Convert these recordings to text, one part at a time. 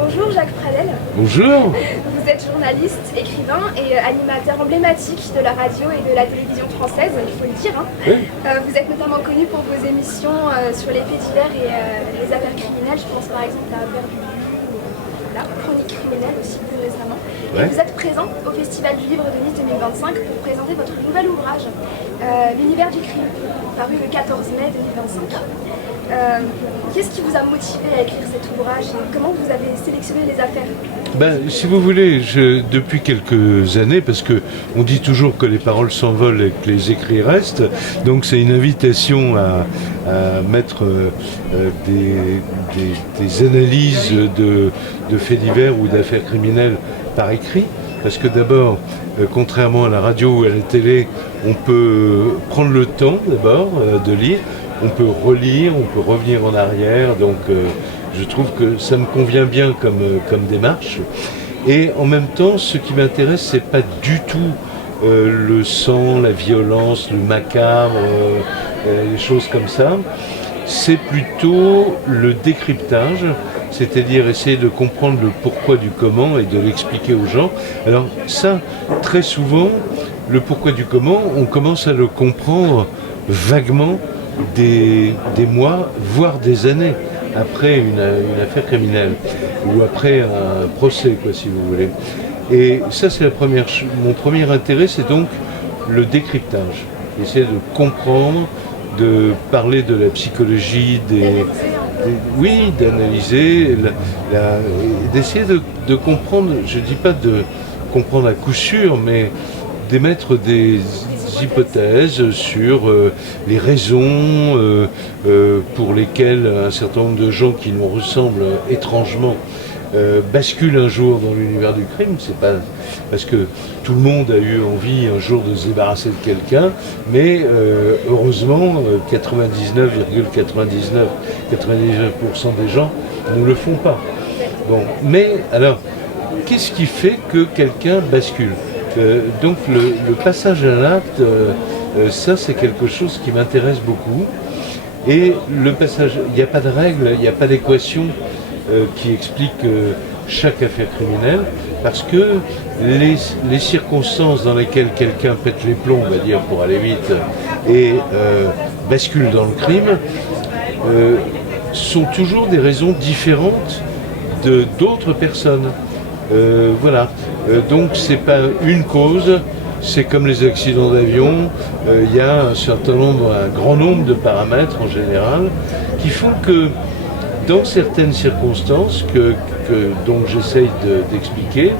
Bonjour Jacques Pradel. Bonjour. Vous êtes journaliste, écrivain et animateur emblématique de la radio et de la télévision française, il faut le dire. Oui. Vous êtes notamment connu pour vos émissions sur les faits divers et les affaires criminelles. Je pense par exemple à l'affaire du Lieu ou la chronique criminelle aussi plus récemment. Ouais. Et vous êtes présent au Festival du Livre de Nice 2025 pour présenter votre nouvel ouvrage, L'univers du crime, paru le 14 mai 2025. Qu'est-ce qui vous a motivé à écrire cet ouvrage et comment vous avez sélectionné les affaires? Si vous voulez, depuis quelques années, parce que on dit toujours que les paroles s'envolent et que les écrits restent, donc c'est une invitation à mettre des analyses de faits divers ou d'affaires criminelles par écrit. Parce que d'abord, contrairement à la radio ou à la télé, on peut prendre le temps d'abord de lire. On peut relire, on peut revenir en arrière, donc je trouve que ça me convient bien comme démarche. Et en même temps, ce qui m'intéresse, c'est pas du tout le sang, la violence, le macabre, les choses comme ça. C'est plutôt le décryptage, c'est-à-dire essayer de comprendre le pourquoi du comment et de l'expliquer aux gens. Alors ça, très souvent, le pourquoi du comment, on commence à le comprendre vaguement des mois, voire des années après une affaire criminelle ou après un procès, quoi, si vous voulez. Et ça, c'est mon premier intérêt, c'est donc le décryptage. Essayer de comprendre, de parler de la psychologie, oui, d'analyser, d'essayer de comprendre, je ne dis pas de comprendre à coup sûr, mais d'émettre des hypothèses sur les raisons pour lesquelles un certain nombre de gens qui nous ressemblent étrangement basculent un jour dans l'univers du crime. C'est pas parce que tout le monde a eu envie un jour de se débarrasser de quelqu'un, mais heureusement 99,99% des gens ne le font pas. Bon, mais alors, qu'est-ce qui fait que quelqu'un bascule ? Donc le passage à l'acte, ça c'est quelque chose qui m'intéresse beaucoup. Et le passage, il n'y a pas de règle, il n'y a pas d'équation qui explique chaque affaire criminelle, parce que les circonstances dans lesquelles quelqu'un pète les plombs, on va dire pour aller vite, et bascule dans le crime, sont toujours des raisons différentes d'autres personnes. Voilà. Donc c'est pas une cause, c'est comme les accidents d'avion, il y a un grand nombre de paramètres en général qui font que dans certaines circonstances dont j'essaye d'expliquer,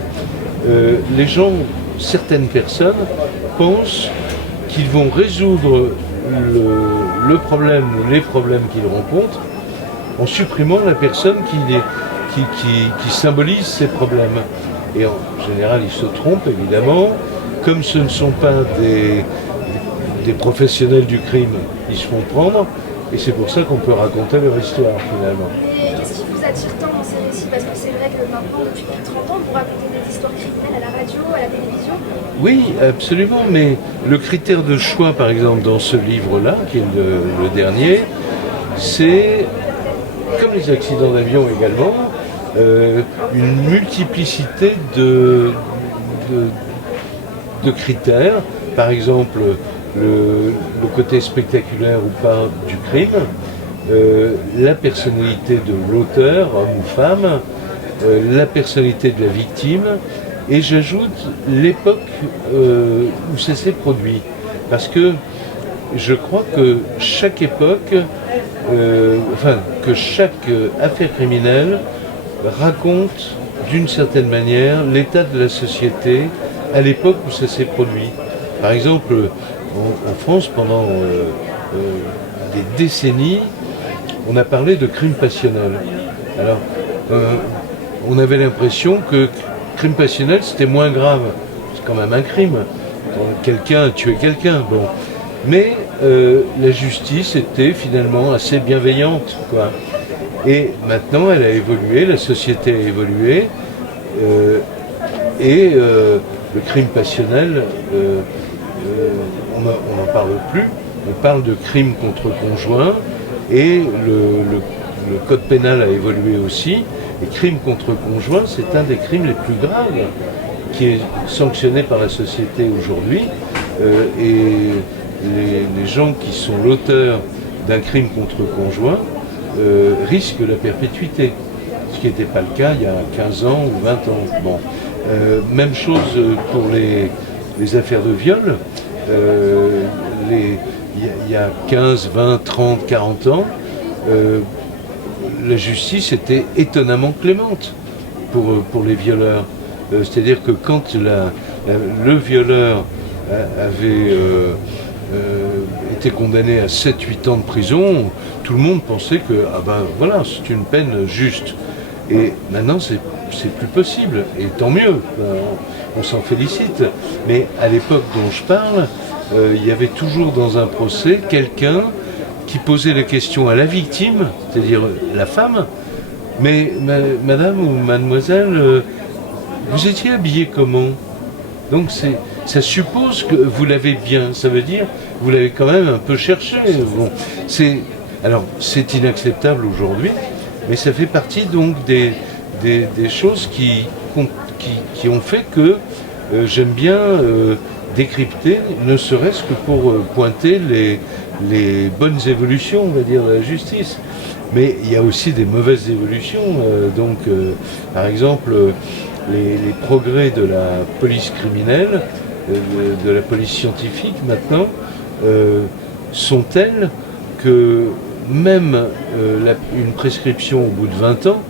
les gens, certaines personnes pensent qu'ils vont résoudre le problème ou les problèmes qu'ils rencontrent en supprimant la personne qui symbolise ces problèmes. Et en général, ils se trompent, évidemment. Comme ce ne sont pas des professionnels du crime, ils se font prendre. Et c'est pour ça qu'on peut raconter leur histoire, finalement. Et qu'est-ce qui vous attire tant dans ces récits? Parce que c'est vrai que maintenant, depuis plus de 30 ans, vous racontez des histoires criminelles à la radio, à la télévision. Oui, absolument. Mais le critère de choix, par exemple, dans ce livre-là, qui est le dernier, c'est, comme les accidents d'avion également, une multiplicité de critères, par exemple le côté spectaculaire ou pas du crime, la personnalité de l'auteur, homme ou femme, la personnalité de la victime, et j'ajoute l'époque où ça s'est produit. Parce que je crois que chaque époque, que chaque affaire criminelle raconte d'une certaine manière l'état de la société à l'époque où ça s'est produit. Par exemple, en France, pendant des décennies, on a parlé de crime passionnel. Alors, on avait l'impression que crime passionnel, c'était moins grave. C'est quand même un crime. Quand quelqu'un a tué quelqu'un, bon. Mais la justice était finalement assez bienveillante, quoi. Et maintenant, elle a évolué, la société a évolué, et le crime passionnel, on n'en parle plus. On parle de crime contre conjoint, et le code pénal a évolué aussi, les crimes contre conjoints, c'est un des crimes les plus graves qui est sanctionné par la société aujourd'hui. Et les gens qui sont l'auteur d'un crime contre conjoint risquent la perpétuité, ce qui n'était pas le cas il y a 15 ans ou 20 ans. Bon. Même chose pour les affaires de viol. Il y a 15, 20, 30, 40 ans, la justice était étonnamment clémente pour les violeurs. C'est-à-dire que quand le violeur avait été condamné à 7-8 ans de prison, tout le monde pensait que ah ben, voilà, c'est une peine juste. Et maintenant, c'est plus possible, et tant mieux, on s'en félicite. Mais à l'époque dont je parle, il y avait toujours dans un procès quelqu'un qui posait la question à la victime, c'est-à-dire la femme, mais madame ou mademoiselle, vous étiez habillée comment? Donc ça suppose que vous l'avez bien, ça veut dire que vous l'avez quand même un peu cherché. Bon, alors c'est inacceptable aujourd'hui, mais ça fait partie donc des choses qui ont fait que j'aime bien décrypter, ne serait-ce que pour pointer les bonnes évolutions, on va dire, de la justice. Mais il y a aussi des mauvaises évolutions. Par exemple, les progrès de la police criminelle, de la police scientifique maintenant, sont tels que même une prescription au bout de 20 ans,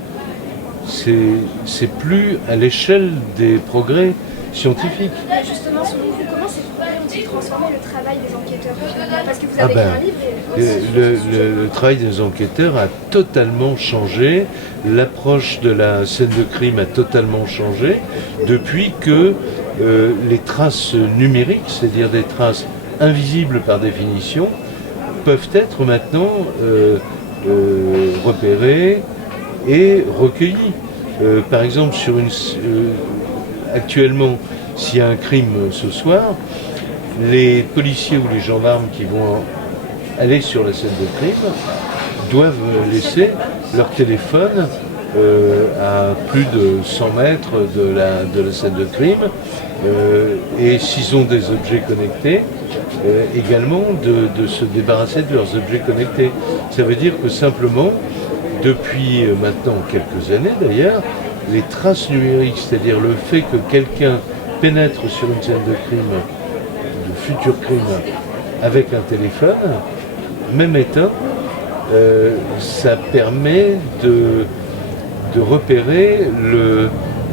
c'est plus à l'échelle des progrès scientifiques. Justement, selon vous, comment ces progrès ont-ils transformé le travail des enquêteurs? Parce que vous avez écrit un livre et... Le travail des enquêteurs a totalement changé, l'approche de la scène de crime a totalement changé depuis que les traces numériques, c'est-à-dire des traces invisibles par définition, peuvent être maintenant repérées et recueillies. Par exemple, actuellement, s'il y a un crime ce soir, les policiers ou les gendarmes qui vont aller sur la scène de crime doivent laisser leur téléphone à plus de 100 mètres de la scène de crime et s'ils ont des objets connectés, également de se débarrasser de leurs objets connectés. Ça veut dire que simplement, depuis maintenant quelques années d'ailleurs, les traces numériques, c'est-à-dire le fait que quelqu'un pénètre sur une scène de crime, de futur crime, avec un téléphone, même éteint, ça permet de repérer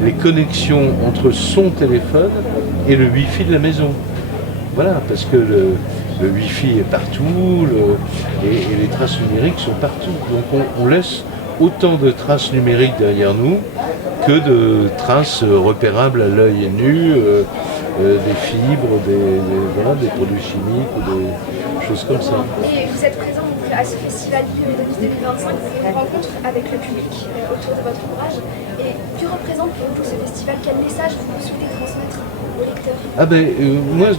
les connexions entre son téléphone et le Wi-Fi de la maison. Voilà, parce que le Wi-Fi est partout et les traces numériques sont partout. Donc on laisse autant de traces numériques derrière nous que de traces repérables à l'œil nu, des fibres, des produits chimiques ou des choses comme ça. Et vous êtes présent à ce festival Vivre de Nice 2025, une rencontre avec le public autour de votre ouvrage. Et que représente pour vous ce festival? Quel message vous souhaitez transmettre aux lecteurs? Moi,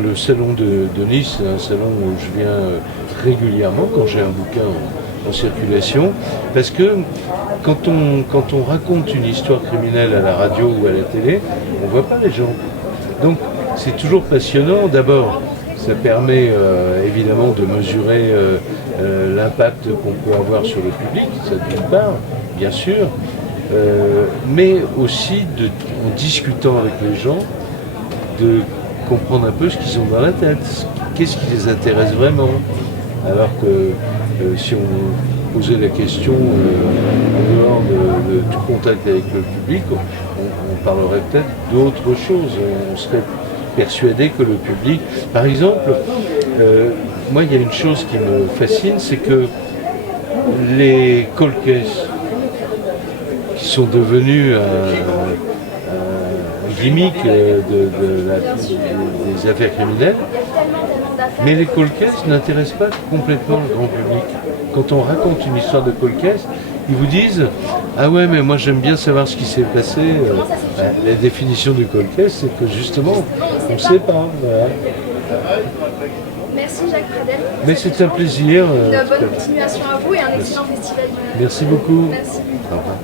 le salon de Nice, c'est un salon où je viens régulièrement quand j'ai un bouquin en circulation, parce que quand on raconte une histoire criminelle à la radio ou à la télé, on ne voit pas les gens. Donc c'est toujours passionnant. D'abord, ça permet évidemment de mesurer l'impact qu'on peut avoir sur le public, ça d'une part, bien sûr, mais aussi en discutant avec les gens, de comprendre un peu ce qu'ils ont dans la tête, qu'est-ce qui les intéresse vraiment. Alors que si on posait la question en dehors de tout contact avec le public, on parlerait peut-être d'autre chose. On serait persuadé que le public... Par exemple, moi il y a une chose qui me fascine, c'est que les cold cases qui sont devenus un gimmick des affaires criminelles, mais les cold cases n'intéressent pas complètement le grand public. Quand on raconte une histoire de cold case, ils vous disent « Ah ouais, mais moi j'aime bien savoir ce qui s'est passé. » La définition du cold case, c'est que justement, on ne sait pas. Voilà. Merci Jacques Pradel. Mais c'est un plaisir. Une bonne continuation à vous et un excellent festival. Merci beaucoup. Merci. Au revoir.